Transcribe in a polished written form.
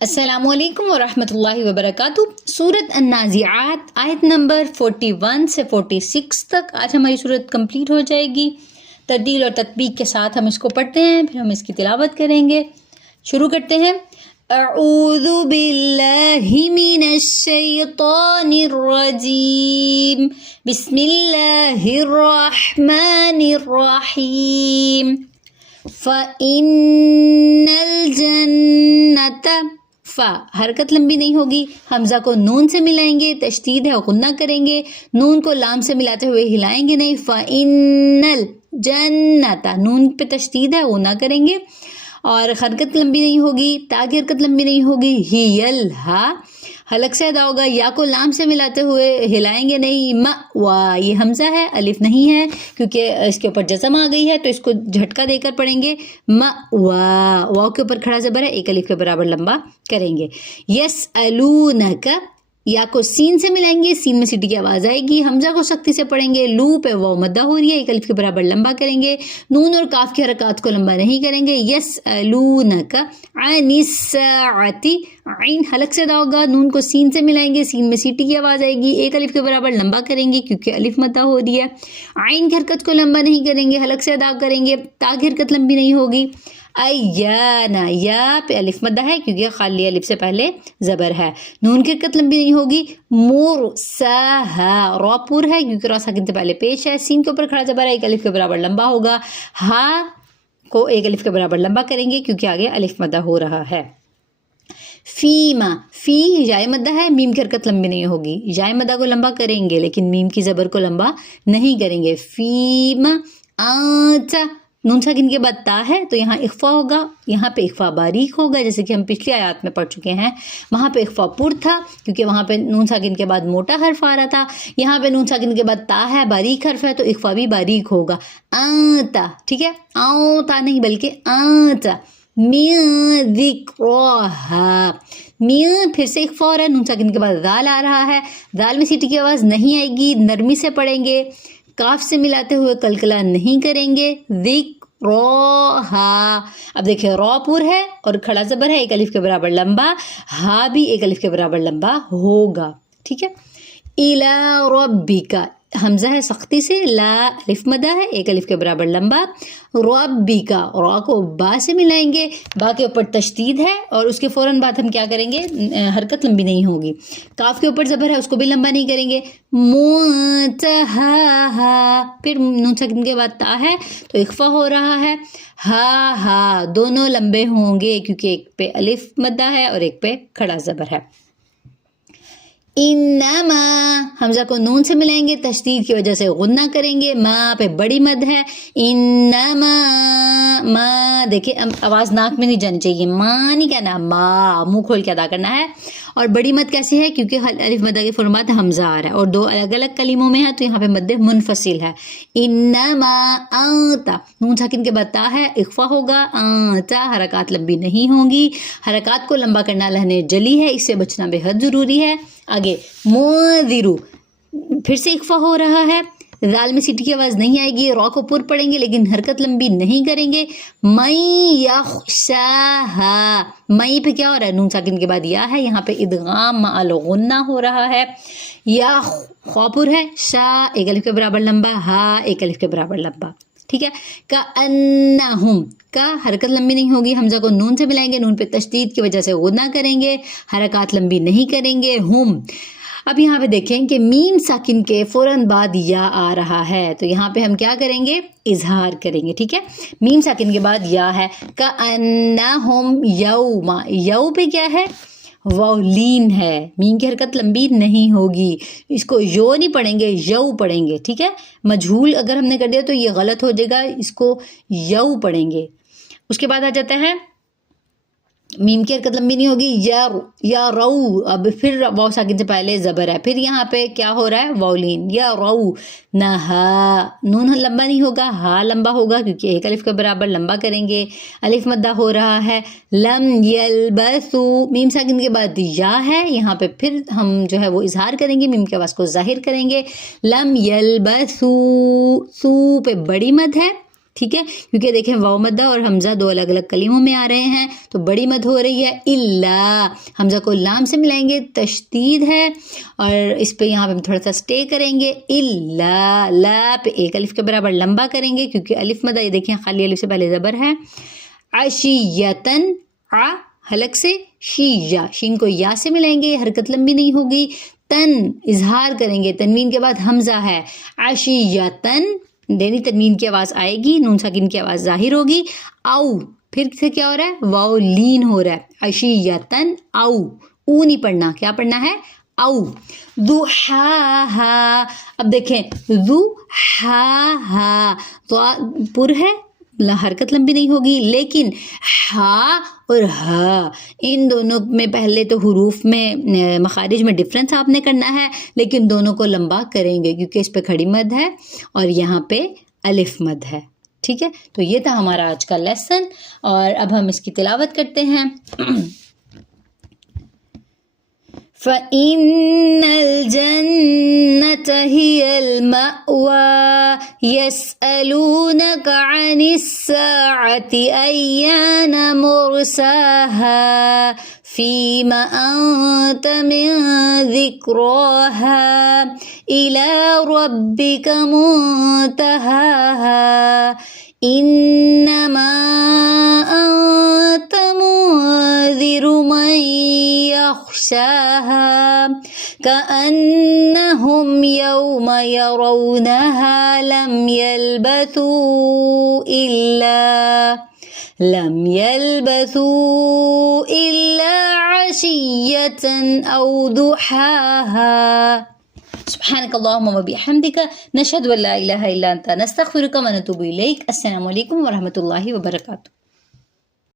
السلام علیکم ورحمۃ اللہ وبرکاتہ۔ سورۃ النازعات آیت نمبر 41 سے 46 تک آج ہماری سورت کمپلیٹ ہو جائے گی۔ ترتیل اور تطبیق کے ساتھ ہم اس کو پڑھتے ہیں، پھر ہم اس کی تلاوت کریں گے۔ شروع کرتے ہیں۔ اعوذ باللہ من الشیطان الرجیم، بسم اللہ الرحمن الرحیم۔ فَإِنَّ الْجَنَّةَ، فا حرکت لمبی نہیں ہوگی، حمزہ کو نون سے ملائیں گے، تشدید ہے غنہ کریں گے، نون کو لام سے ملاتے ہوئے ہلائیں گے نہیں۔ فَإِنَّ الْجَنَّةَ، نون پہ تشدید ہے غنہ کریں گے اور حرکت لمبی نہیں ہوگی، تا کی حرکت لمبی نہیں ہوگی۔ ہی الہا، حلق سے ادا ہوگا، یا کو لام سے ملاتے ہوئے ہلائیں گے نہیں۔ مأوا، یہ حمزہ ہے، الف نہیں ہے کیونکہ اس کے اوپر جزم آ گئی ہے تو اس کو جھٹکا دے کر پڑھیں گے۔ مأوا، واو کے اوپر کھڑا زبر ہے، ایک الف کے برابر لمبا کریں گے۔ یسألونک، یا کو سین سے ملائیں گے، سین میں سیٹی کی آواز آئے گی، حمزہ کو سختی سے پڑھیں گے، لو پہ واو مدہ ہو رہی ہے، ایک الف کے برابر لمبا کریں گے، نون اور کاف کی حرکات کو لمبا نہیں کریں گے۔ یسألونک عن الساعۃ، عین حلق سے ادا ہوگا، نون کو سین سے ملائیں گے، سین میں سیٹی کی آواز آئے گی، ایک الف کے برابر لمبا کریں گے کیونکہ الف مدہ ہو رہی ہے۔ عین کی حرکت کو لمبا نہیں کریں گے، حلق سے ادا کریں گے، تا کی حرکت لمبی نہیں ہوگی۔ ایانا، یا پہ الف مدہ ہے کیونکہ خالی الف سے پہلے زبر ہے، نون کی حرکت لمبی نہیں ہوگی۔ مرساہا، را پور ہے کیونکہ را ساکن سے پہلے پیش ہے، سین کے اوپر کھڑا زبر ہے، ایک الف کے برابر لمبا ہوگا، ہا کو ایک الف کے برابر لمبا کریں گے کیونکہ آگے الف مدہ ہو رہا ہے۔ فیما، فی جائے مدہ ہے، میم کی حرکت لمبی نہیں ہوگی، جائے مدہ کو لمبا کریں گے لیکن میم کی زبر کو لمبا نہیں کریں گے۔ فیما آنچا، نون ساکن کے بعد تا ہے تو یہاں اخفا ہوگا، یہاں پہ اخفا باریک ہوگا جیسے کہ ہم پچھلی آیات میں پڑھ چکے ہیں۔ وہاں پہ اخفا پر تھا کیونکہ وہاں پہ نون ساکن کے بعد موٹا حرف آ رہا تھا، یہاں پہ نون ساکن کے بعد تا ہے، باریک حرف ہے تو اخفا بھی باریک ہوگا۔ آتا، ٹھیک ہے، آؤ تا نہیں بلکہ آتا۔ من ذکرہا، من پھر سے اخفا ہو رہا ہے، نون ساکن کے بعد ذال آ رہا ہے، ذال میں سیٹی کی آواز نہیں آئے گی، نرمی سے پڑھیں گے، کاف سے ملاتے ہوئے کلکلا نہیں کریں گے۔ ذکرہا، اب دیکھیں را پور ہے اور کھڑا زبر ہے، ایک الف کے برابر لمبا، ہا بھی ایک الف کے برابر لمبا ہوگا، ٹھیک ہے۔ الی ربک، حمزہ ہے سختی سے، لا الف مدہ ہے، ایک الف کے برابر لمبا، ربک، را کو با سے ملائیں گے، با کے اوپر تشدید ہے اور اس کے فوراً بعد ہم کیا کریں گے، حرکت لمبی نہیں ہوگی، کاف کے اوپر زبر ہے اس کو بھی لمبا نہیں کریں گے۔ منتہاہا، پھر نون ساکن کے بعد تا ہے تو اخفا ہو رہا ہے، ہا ہا دونوں لمبے ہوں گے کیونکہ ایک پہ الف مدہ ہے اور ایک پہ کھڑا زبر ہے۔ انما، حمزہ کو نون سے ملائیں گے، تشدید کی وجہ سے غنہ کریں گے، ما پہ بڑی مد ہے، انما، ما دیکھیں آواز ناک میں نہیں جانی چاہیے، ما نہیں کہنا، ما منہ کھول کے ادا کرنا ہے، اور بڑی مد کیسے ہے کیونکہ الف مدہ کے فوراً بعد حمزہ آ رہا ہے اور دو الگ الگ کلموں میں ہے تو یہاں پہ مد منفصل ہے۔ انما انت، نون ساکن کے بعد تا ہے، اخفا ہوگا، انت حرکات لمبی نہیں ہوں گی، حرکات کو لمبا کرنا لہنے جلی ہے، اس سے بچنا بے حد ضروری ہے۔ آگے منذرو، پھر سے اخفا ہو رہا ہے، ذال میں سیٹی کی آواز نہیں آئے گی، را کو پر پڑیں گے لیکن حرکت لمبی نہیں کریں گے۔ من یخشاہا، مئی پہ کیا ہو رہا ہے، نون ساکن کے بعد یا ہے، یہاں پہ ادغام مع الغنہ ہو رہا ہے، یا خوابر ہے، شا ایک الف کے برابر لمبا، ہا ایک الف کے برابر لمبا، ٹھیک ہے۔ کأنہم، کا حرکت لمبی نہیں ہوگی، حمزہ کو نون سے ملائیں گے، نون پہ تشدید کی وجہ سے غنہ کریں گے، حرکات لمبی نہیں کریں گے۔ ہم، اب یہاں پہ دیکھیں کہ میم ساکن کے فوراً بعد یا آ رہا ہے تو یہاں پہ ہم کیا کریں گے، اظہار کریں گے، ٹھیک ہے۔ میم ساکن کے بعد یا ہے، کأنہم یوم، یو پہ کیا ہے، واو لین ہے، میم کی حرکت لمبی نہیں ہوگی، اس کو یو نہیں پڑھیں گے، یو پڑھیں گے، ٹھیک ہے۔ مجہول اگر ہم نے کر دیا تو یہ غلط ہو جائے گا، اس کو یو پڑھیں گے۔ اس کے بعد آ جاتا ہے، میم کی حرکت لمبی نہیں ہوگی، یا رو، اب پھر واو ساکن سے پہلے زبر ہے، پھر یہاں پہ کیا ہو رہا ہے، واولین، یا رو، نہا، نون لمبا نہیں ہوگا، ہا لمبا ہوگا کیونکہ ایک الف کے برابر لمبا کریں گے، الف مدہ ہو رہا ہے۔ لم یلبثو، میم ساکن کے بعد یا ہے، یہاں پہ پھر ہم جو ہے وہ اظہار کریں گے، میم کی آواز کو ظاہر کریں گے۔ لم یلبثو، سو پہ بڑی مد ہے، ٹھیک ہے، کیونکہ دیکھیں واو مدہ اور حمزہ دو الگ الگ کلموں میں آ رہے ہیں تو بڑی مد ہو رہی ہے. الا حمزہ کو لام سے ملائیں گے، تشدید ہے اور اس پہ یہاں پہ ہم تھوڑا سا اسٹے کریں گے. الا لا پہ ایک الف کے برابر لمبا کریں گے کیونکہ الف مدہ یہ دیکھیں خالی الف سے پہلے زبر ہے. عشیتن حلق سے، شیجا شین کو یا سے ملائیں گے، حرکت لمبی نہیں ہوگی. تن اظہار کریں گے، تنوین کے بعد حمزہ ہے. عشیتن دینی تنوین کی آواز آئے گی، نون ساکن کی آواز ظاہر ہوگی. او پھر سے کیا ہو رہا ہے، واو لین ہو رہا ہے. عشیتن او نہیں پڑھنا، کیا پڑھنا ہے، او. ضحاہا اب دیکھیں ضحاہا تو پر ہے، حرکت لمبی نہیں ہوگی، لیکن ہا اور ہا ان دونوں میں پہلے تو حروف میں مخارج میں ڈفرنس آپ نے کرنا ہے، لیکن دونوں کو لمبا کریں گے کیونکہ اس پہ کھڑی مد ہے اور یہاں پہ الف مد ہے. ٹھیک ہے، تو یہ تھا ہمارا آج کا لیسن اور اب ہم اس کی تلاوت کرتے ہیں. فَإِنَّ الْجَنَّةَ هِيَ الْمَأْوَى يَسْأَلُونَكَ عَنِ السَّاعَةِ أَيَّانَ مُرْسَاهَا فِيمَ أَنْتَ مِنْ ذِكْرَاهَا إِلَى رَبِّكَ مُنْتَهَاهَا إِنَّمَا أَنْتَ مُنْذِرُ مَنْ يَخْشَاهَا كَأَنَّهُمْ يَوْمَ يَرَوْنَهَا لَمْ يَلْبَثُوا إِلَّا عَشِيَّةً أَوْ ضُحَاهَا. سبحانك اللهم وبحمدك نشهد أن لا إله إلا أنت نستغفرك ونتوب إليك. السلام علیکم ورحمۃ اللہ وبرکاتہ.